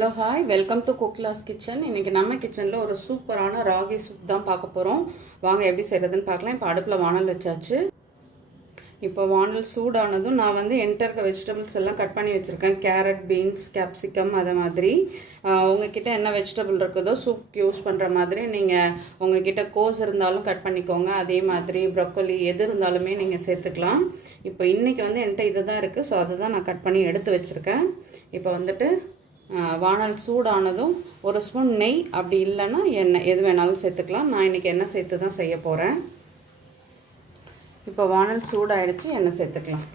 Hello hi welcome to Cooklass kitchen. இன்றைக்கி நம்ம கிச்சனில் ஒரு சூப்பரான ராகி சூப் தான் பார்க்க போகிறோம். வாங்க எப்படி செய்கிறதுன்னு பார்க்கலாம். இப்போ அடுப்பில் வானல் வச்சாச்சு. இப்போ வானல் சூடானதும் நான் என்கிட்ட வெஜிடபிள்ஸ் எல்லாம் கட் பண்ணி வச்சுருக்கேன். கேரட், பீன்ஸ், கேப்சிகம் அதை மாதிரி. உங்ககிட்ட என்ன வெஜிடபிள் இருக்குதோ சூப் யூஸ் பண்ணுற மாதிரி நீங்கள் உங்ககிட்ட கோஸ் இருந்தாலும் கட் பண்ணிக்கோங்க. அதே மாதிரி ப்ரொக்கோலி எது இருந்தாலுமே நீங்கள் சேர்த்துக்கலாம். இப்போ இன்றைக்கி என்கிட்ட இது தான் இருக்குது. ஸோ அதை தான் நான் கட் பண்ணி எடுத்து வச்சுருக்கேன். இப்போ வானல் சூடானதும் ஒரு ஸ்பூன் நெய், அப்படி இல்லைன்னா எண்ணெய் எது வேணாலும் சேர்த்துக்கலாம். நான் இன்றைக்கி எண்ணெய் சேர்த்து தான் செய்ய போகிறேன். இப்போ வானல் சூடாகிடுச்சு, எண்ணெய் சேர்த்துக்கலாம்.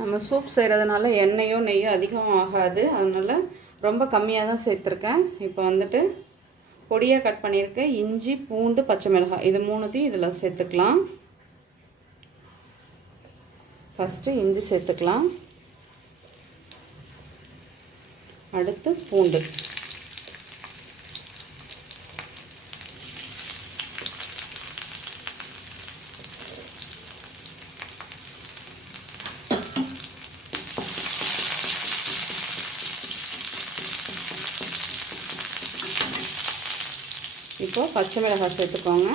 நம்ம சூப் செய்கிறதுனால எண்ணெயோ நெய்யோ அதிகம் ஆகாது, அதனால் ரொம்ப கம்மியாக தான் சேர்த்துருக்கேன். இப்போ பொடியாக கட் பண்ணியிருக்கேன் இஞ்சி, பூண்டு, பச்சை மிளகாய் இது மூணுத்தையும் இதில் சேர்த்துக்கலாம். ஃபஸ்ட்டு இஞ்சி சேர்த்துக்கலாம், அடுத்து பூண்டு, இப்போ பச்சை மிளகாய் சேர்த்துக்கோங்க.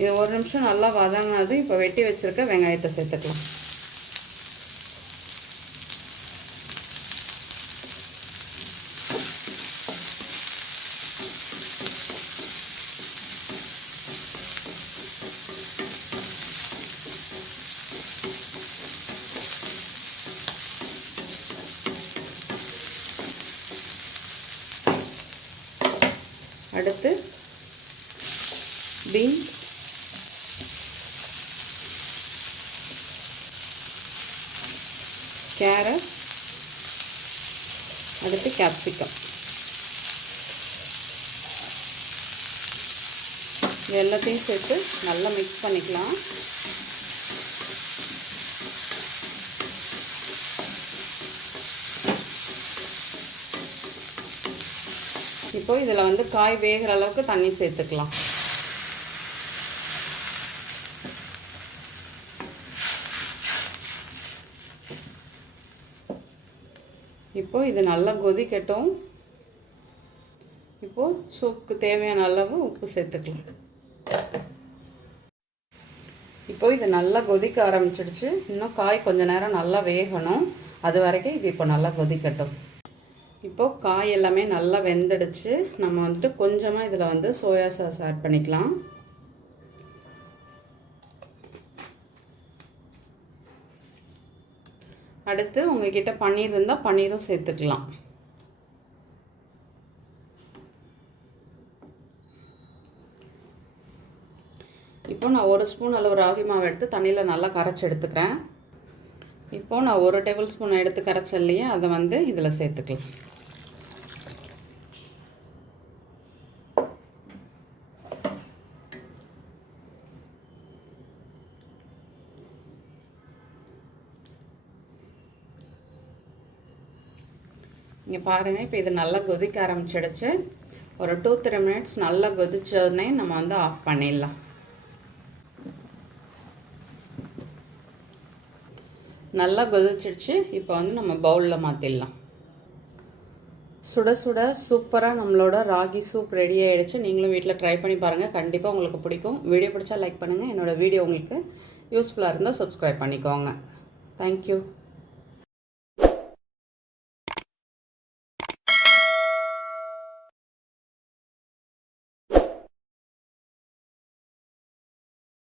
இது ஒரு நிமிஷம் நல்லா வதங்கினது. இப்போ வெட்டி வச்சுருக்க வெங்காயத்தை சேர்த்துக்கலாம். அடுத்து பீன்ஸ், கேரட், அடுத்து கேப்சிகம் எல்லாத்தையும் சேர்த்து நல்லா மிக்ஸ் பண்ணிக்கலாம். இப்போ இதில் காய் வேகிற அளவுக்கு தண்ணி சேர்த்துக்கலாம். இப்போ இது நல்லா கொதிக்கட்டும். இப்போ சூப்புக்கு தேவையான அளவு உப்பு சேர்த்துக்கலாம். இப்போ இது நல்லா கொதிக்க ஆரம்பிச்சிடுச்சு. இன்னும் காய் கொஞ்சம் நேரம் நல்லா வேகணும். அது வரைக்கும் இது இப்போ நல்லா கொதிக்கட்டும். இப்போது காய் எல்லாமே நல்லா வெந்துடுச்சு. நம்ம கொஞ்சமாக இதில் சோயா சாஸ் ஆட் பண்ணிக்கலாம். அடுத்து உங்ககிட்ட பன்னீர் இருந்தால் பன்னீரும் சேர்த்துக்கலாம். இப்போ நான் ஒரு ஸ்பூன் அளவு ராகி மாவு எடுத்து தண்ணியில் நல்லா கரைச்சி எடுத்துக்கிறேன். இப்போது நான் 1 டேபிள் ஸ்பூன் எடுத்து கரைச்சேன் இல்லையா, அதை இதில் சேர்த்துக்கலாம். இங்கே பாருங்கள், இப்போ இது நல்லா கொதிக்க ஆரம்பிச்சிடுச்சு. ஒரு 2-3 மினிட்ஸ் நல்லா கொதிச்சோடனே நம்ம ஆஃப் பண்ணிடலாம். நல்லா கொதிச்சிடுச்சு. இப்போ நம்ம பவுலில் மாற்றிடலாம். சுட சுட சூப்பராக நம்மளோட ராகி சூப் ரெடி ஆகிடுச்சு. நீங்களும் வீட்டில் ட்ரை பண்ணி பாருங்கள், கண்டிப்பாக உங்களுக்கு பிடிக்கும். வீடியோ பிடிச்சா லைக் பண்ணுங்கள். என்னோடய வீடியோ உங்களுக்கு யூஸ்ஃபுல்லாக இருந்தால் சப்ஸ்கிரைப் பண்ணிக்கோங்க. தேங்க்யூ.